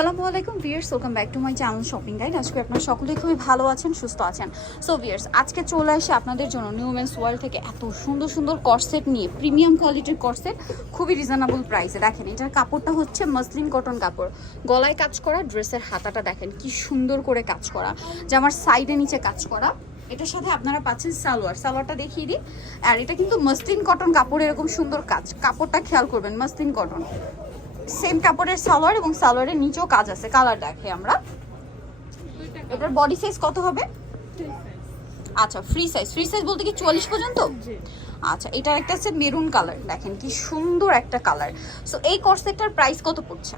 আসসালামু আলাইকুম viewers welcome back to my channel shopping guide. আজকে আপনারা সকলেই খুবই ভালো আছেন, সুস্থ আছেন। সো ভিয়ার্স আজকে চলে আসে আপনাদের জন্য নিউমেন্স ওয়ার্ল্ড থেকে এত সুন্দর সুন্দর করসেট নিয়ে, প্রিমিয়াম কোয়ালিটির করসেট খুবই রিজনেবল প্রাইসে। দেখেন, এটার কাপড়টা হচ্ছে মসলিন কটন কাপড়। গলায় কাজ করা, ড্রেসের হাতাটা দেখেন কি সুন্দর করে কাজ করা। যে আমার সাইডে নিচে কাজ করা। এটার সাথে আপনারা পাচ্ছেন সালোয়ার। সালোয়ারটা দেখিয়ে দিই। আর এটা কিন্তু মসলিন কটন কাপড় এরকম সুন্দর কাজ। কাপড়টা খেয়াল করবেন, মসলিন কটন। সেম কাপড়ের সালোয়ার এবং সালোয়ারের নিচেও কাজ আছে কালার দেখে আমরা। এটার বডি সাইজ কত হবে? আচ্ছা ফ্রি সাইজ ফ্রি সাইজ বলতে কি চুয়াল্লিশ পর্যন্ত? আচ্ছা এটার একটা আছে মেরুন কালার দেখেন কি সুন্দর একটা কালার সো এই কর্সেটটার প্রাইস কত পড়ছে?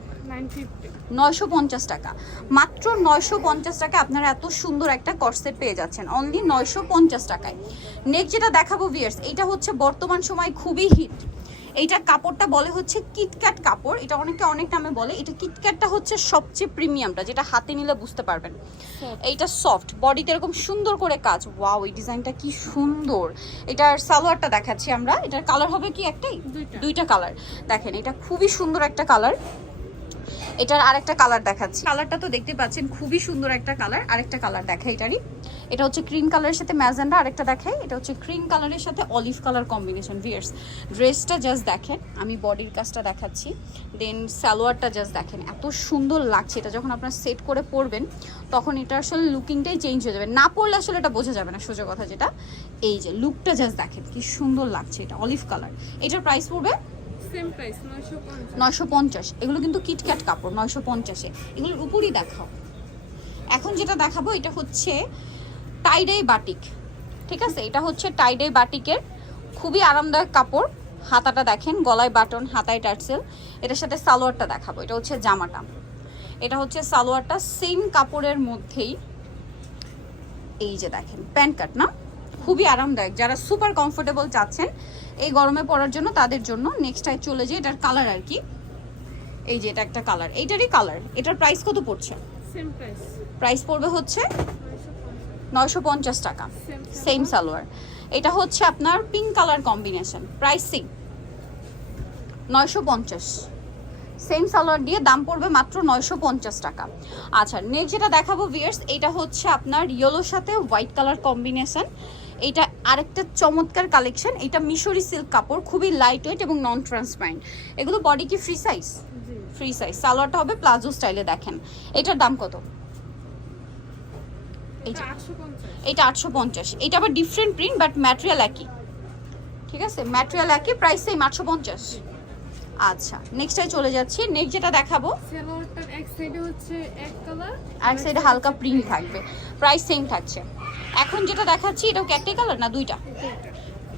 নয়শো পঞ্চাশ টাকা। মাত্র নয়শো পঞ্চাশ টাকা আপনারা এত সুন্দর একটা কর্সেট পেয়ে যাচ্ছেন। অনলি নয়শো পঞ্চাশ টাকায়। নেক্সট যেটা দেখাবো ভিয়ার্স এটা হচ্ছে বর্তমান সময় খুবই হিট এইটা কাপড়টা বলে হচ্ছে কিটক্যাট কাপড়। এটা অনেকে অনেক নামে বলে। এটা কিটক্যাটটা হচ্ছে সবচেয়ে প্রিমিয়ামটা যেটা হাতে নিলে বুঝতে পারবেন। এইটা সফট বডিতে এরকম সুন্দর করে কাজ। ওয়াও এই ডিজাইনটা কি সুন্দর। এটার সালোয়ারটা দেখাচ্ছি আমরা। এটার কালার হবে কি একটাই? দুইটা। দুইটা কালার দেখেন এটা খুবই সুন্দর একটা কালার এটার আরেকটা কালার দেখাচ্ছি। কালারটা তো দেখতে পাচ্ছেন খুবই সুন্দর একটা কালার আরেকটা কালার দেখা এটারই। এটা হচ্ছে ক্রিম কালারের সাথে ম্যাজেন্ডা আরেকটা দেখাই এটা হচ্ছে ক্রিম কালারের সাথে অলিভ কালার কম্বিনেশন ভিয়ার্স ড্রেসটা জাস্ট দেখেন আমি বডির কাজটা দেখাচ্ছি দেন সালোয়ারটা জাস্ট দেখেন এত সুন্দর লাগছে এটা। যখন আপনার সেট করে পরবেন তখন এটা আসলে লুকিংটাই চেঞ্জ হয়ে যাবে। না পরলে আসলে এটা বোঝা যাবে না সোজা কথা যেটা। এই যে লুকটা জাস্ট দেখেন কি সুন্দর লাগছে এটা অলিভ কালার এটার প্রাইস পড়বে সেম প্রাইস 950 নয়শো পঞ্চাশ। এগুলো কিন্তু কিটক্যাট কাপড়, নয়শো পঞ্চাশে। এগুলোর উপরই দেখাও। এখন যেটা দেখাবো, এটা হচ্ছে টাইডাই বাটিক ঠিক আছে? এটা হচ্ছে টাইডাই বাটিকের খুবই আরামদায়ক কাপড়। হাতাটা দেখেন, গলায় বাটন, হাতায় টার্সেল। এটার সাথে সালোয়ারটা দেখাবো। এটা হচ্ছে জামাটা। এটা হচ্ছে সালোয়ারটা সেম কাপড়ের মধ্যেই। এই যে দেখেন, প্যান্ট কাট, না? খুবই আরামদায়ক। যারা সুপার কমফোর্টেবল চাচ্ছেন এই গরমে পরার জন্য তাদের জন্য নেক্সট টাইম চলে যায় এটার কালার আর কি। এই যে এটা একটা কালার এইটারই কালার এটার প্রাইস কত পড়ছে? প্রাইস প্রাইস পড়বে হচ্ছে 950 নয়শো পঞ্চাশ টাকা। সেম সেম সালোয়ার এটা হচ্ছে আপনার pink colour combination price same নয়শো পঞ্চাশ। সেম সালোয়ার দিয়ে দাম পড়বে মাত্র নয়শো পঞ্চাশ টাকা। আচ্ছা নেক্সট যেটা দেখাবো ভিয়ার্স এটা হচ্ছে আপনার ইয়েলোর সাথে হোয়াইট কালার কম্বিনেশন এটা আরেকটা চমৎকার কালেকশন এটা মিশরি সিল্ক কাপড় খুবই লাইট ওয়েট এবং নন ট্রান্সপারেন্ট এগুলো বডি কি ফ্রি সাইজ ফ্রি সাইজ সালোয়ারটা হবে প্লাজো স্টাইলে দেখেন। এটার দাম কত? এটা আটশো পঞ্চাশ। এটা আবার ডিফারেন্ট প্রিন্ট বাট ম্যাটেরিয়াল একই। ঠিক আছে? ম্যাটেরিয়াল একই প্রাইস সেম আটশো পঞ্চাশ। আচ্ছা নেক্সটটাই চলে যাচ্ছি। নেক্সট যেটা দেখাবো। সালোয়ারটার এক সাইডে হচ্ছে এক কালার এক সাইডে হালকা প্রিন্ট থাকবে। প্রাইস সেম থাকছে। এখন যেটা দেখাচ্ছি এটাও একটাই কালার না? দুইটা?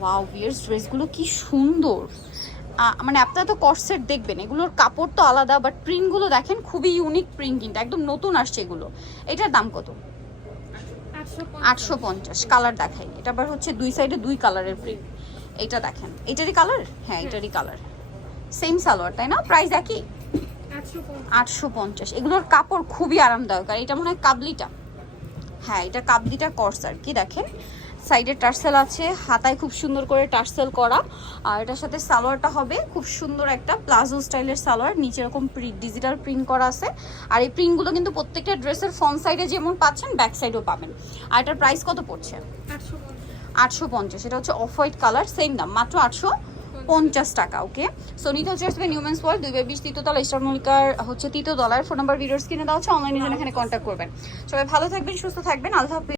ওয়াও ভিয়ার্স ড্রেসগুলো কি সুন্দর। মানে আপনারা তো কর্সেট দেখবেন এগুলোর কাপড় তো আলাদা বাট প্রিন্টগুলো দেখেন খুবই ইউনিক প্রিন্ট কিন্তু একদম নতুন আসছে এগুলো। এটার দাম কত? আটশো পঞ্চাশ কালার দেখাই। এটা আবার হচ্ছে দুই সাইডে দুই কালারের প্রিন্ট এটা দেখেন এটারই কালার হ্যাঁ এটারই কালার সেম সালোয়ার তাই না? প্রাইস একই? আটশো পঞ্চাশ। এগুলোর কাপড় খুবই আরামদায়ক আর এটা মনে হয় কাবলিটা। হ্যাঁ এটা কাবলিটা কর্স আর কি দেখেন। সাইডে টার্সেল আছে হাতায় খুব সুন্দর করে টার্সেল করা। আর এটার সাথে সালোয়ারটা হবে খুব সুন্দর একটা প্লাজো স্টাইলের সালোয়ার নিচে এরকম প্রিন্ট ডিজিটাল প্রিন্ট করা আছে। আর এই প্রিন্টগুলো কিন্তু প্রত্যেকটা ড্রেসের ফ্রন্ট সাইডে যেমন পাচ্ছেন ব্যাক সাইডেও পাবেন। আর এটার প্রাইস কত পড়ছে? 850 আটশো পঞ্চাশ এটা হচ্ছে অফ হোয়াইট কালার সেম দাম মাত্র আটশো পঞ্চাশ টাকা ওকে সো নিতে হচ্ছে আসবে নিউম্যান্স ওয়ার্ল্ড দুই বাই বিশ তৃতীয়তলা ইস্টার মল্লিকার হচ্ছে তৃতীয় দলার ফোন নাম্বার ভিডিওস কিনে দেওয়া হচ্ছে অনলাইনে এখানে কন্ট্যাক্ট করবেন। সবাই ভালো থাকবেন, সুস্থ থাকবেন। আল্লাহ